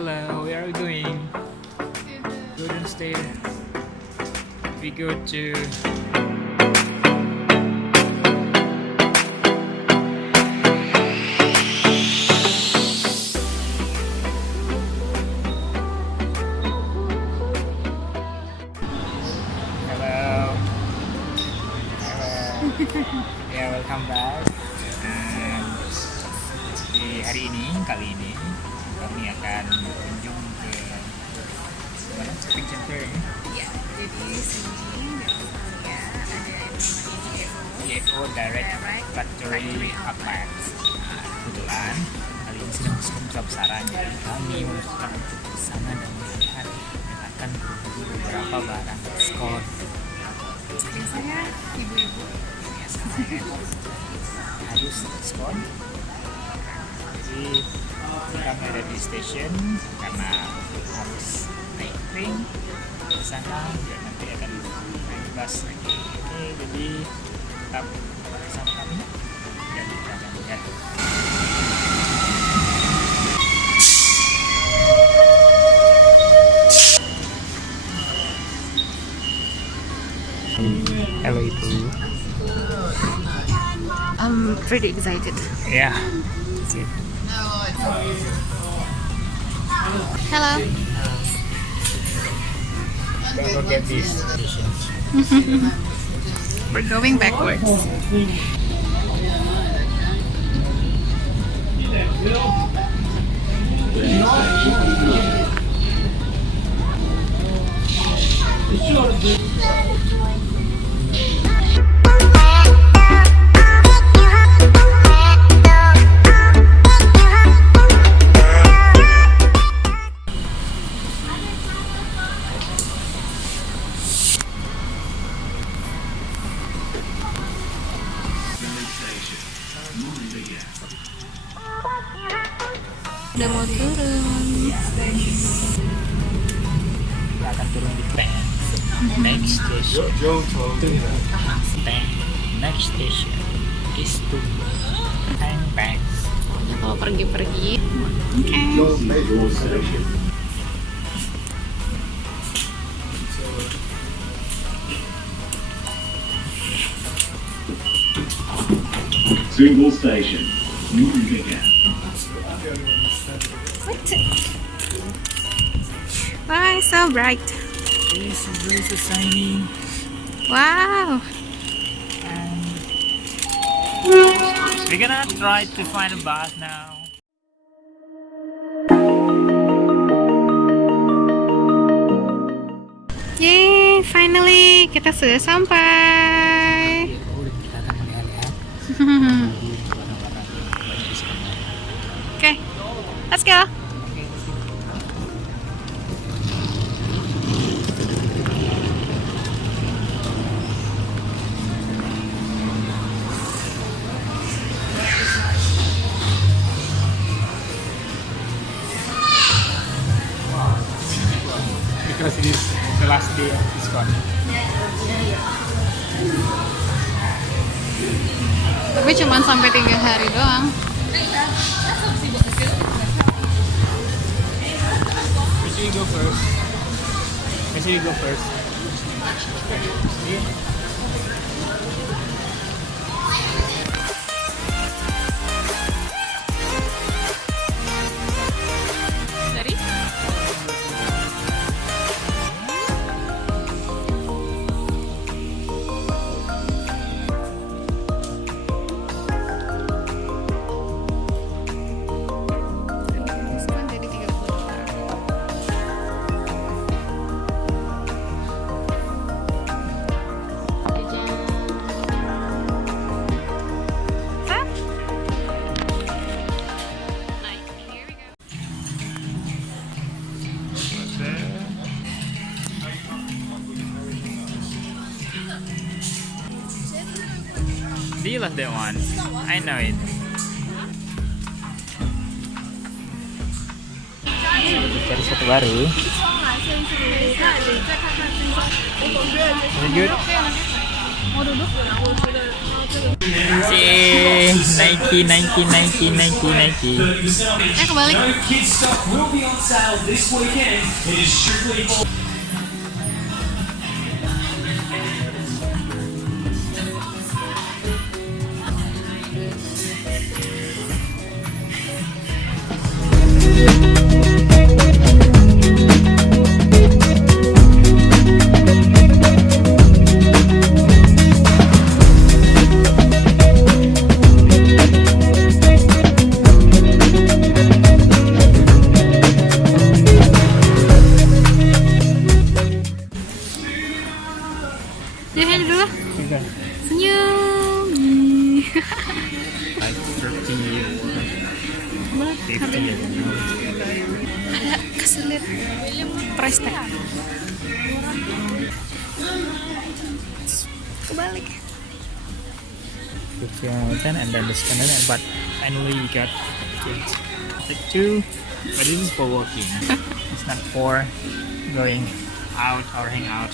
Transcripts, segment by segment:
Hello, where are we going? Golden State. We go to Hello. Ya, welcome back. Di kali ini kami akan berkunjung ke mana? Shopping center ini. Ya, jadi sini ya ada YFO Direct Factory Outlet. Kebetulan kali ini sedang diskon besar-besaran, jadi kami memutuskan untuk ke sana dan melihat dan akan berburu beberapa barang diskon. biasanya ibu-ibu Biasanya harus diskon. Jadi kami ada di stasiun karena harus naik train ke sana dan nanti akan naik bus lagi. Oke, jadi tetap bersama kami dan kita akan lihat. Halo Ibu. I'm pretty excited. Ya. Sip. Hello. Don't forget this station. We're going backwards. Udah mau turun. Kita akan turun di tank. Next station. Tank. Next station is to Tank Bank. Kalau pergi-pergi. Oke. Single station. Nurmega. Why so bright? This is very so shiny. Wow. And we're gonna try to find a bus now. Yay, finally kita sudah sampai. Kita akan melihat-lihat. Okay, let's go. Because it is the last day of discount. Tapi cuma sampai 3 hari doang. Where should we go first? Where should we go first? Dari? Diskon jadi 30. Do you love that one? I know it. Cari satu baru. Is it good? Mau duduk? See. Nike. Kebalik. Kids stuff will be on sale this weekend. It is strictly for Jangan dulu. Senyum. Like 30 or 50 Ada kesulit. Price tag. Kebalik. 10 and then this and then but finally we got it. Like 2, but this is for working. It's not for going out or hang out.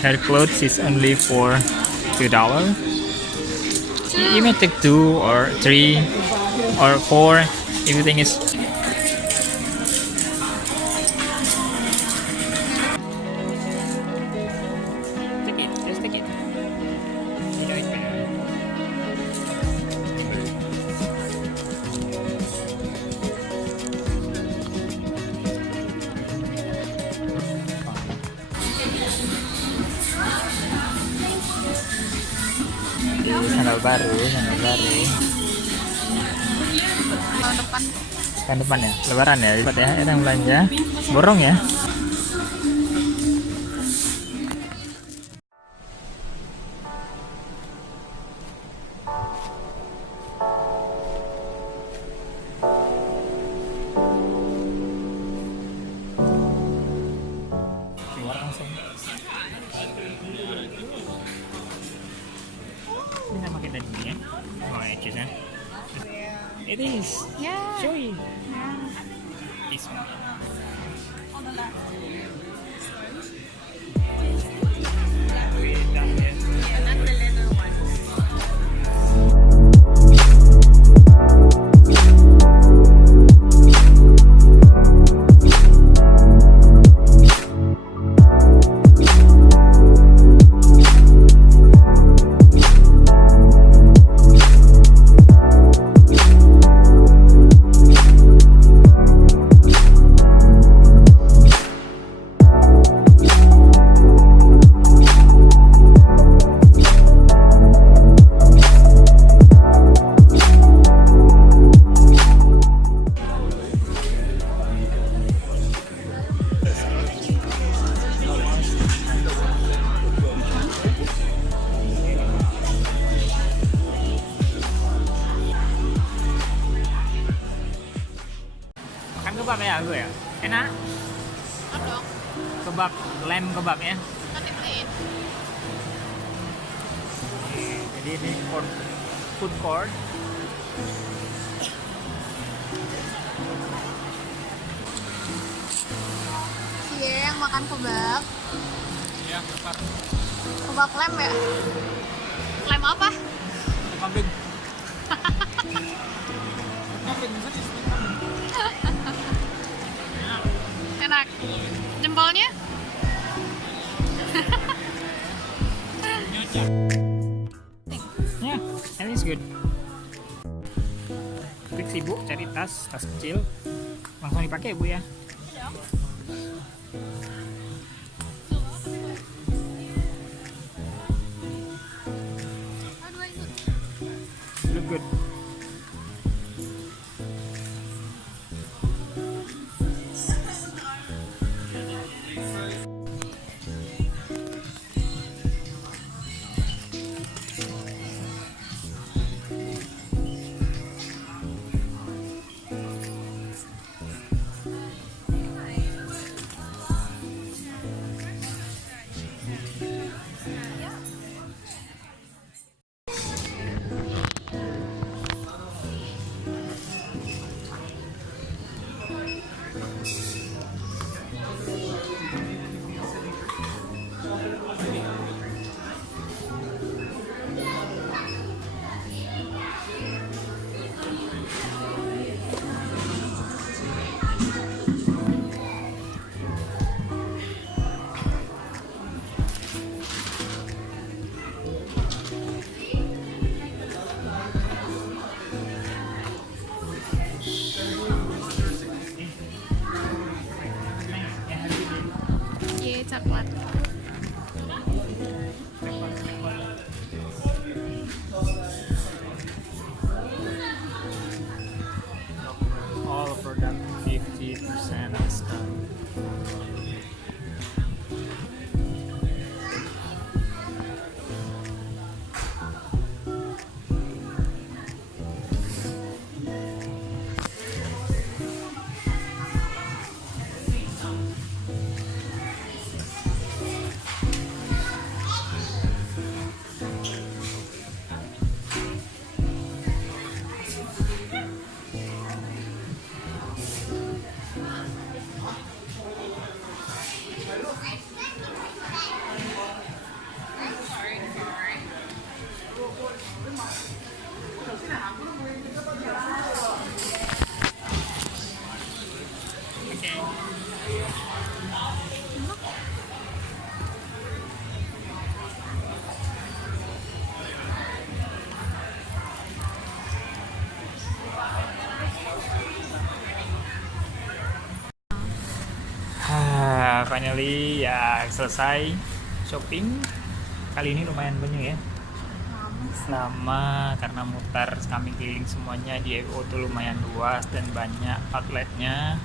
Hair clothes is only for $2. You may take 2 or 3 or 4. Everything is take it, just take it. You know it better. Sandal baru. Tahun depan. Kan depan ya, lebaran ya, cepat ya, yang belanja, borong ya. Keluar langsung. Ini sama kita dulu ya. Oh, edges ya. It is. Ya. Show it. This one. We're done here. Makan kebab ya lu ya? Enak? Kebab, lem kebab ya? Jadi ini food court. Iya, yang makan kebab. Iya, kebab. Kebab lem ya? Lem apa? Kambing. Enak. Jempolnya? Ya, that is good. Fix ibu cari tas kecil, langsung dipakai ibu ya. Look good. coklat. All product 50% discount. Finally ya selesai shopping. Kali ini lumayan banyak ya. Lama karena mutar kami keliling semuanya di EO tuh lumayan luas dan banyak outletnya.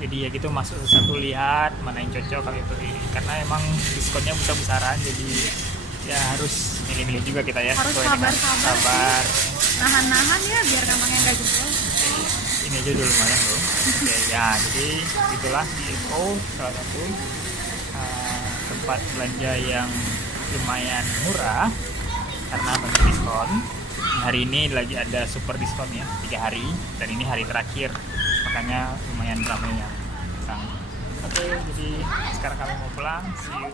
Jadi ya gitu masuk satu lihat mana yang cocok kami beli. Karena emang diskonnya besar-besaran jadi ya harus milih-milih juga kita ya. Harus sesuai dengan sabar. Nahan-nahan ya biar kantongnya nggak jebol. Ini aja udah lumayan loh. Oke, ya jadi itulah di EO salah satu tempat belanja yang lumayan murah karena banyak diskon. Hari ini lagi ada super diskon ya 3 hari dan ini hari terakhir makanya lumayan ramai ya. Oke, jadi sekarang kami mau pulang. See you.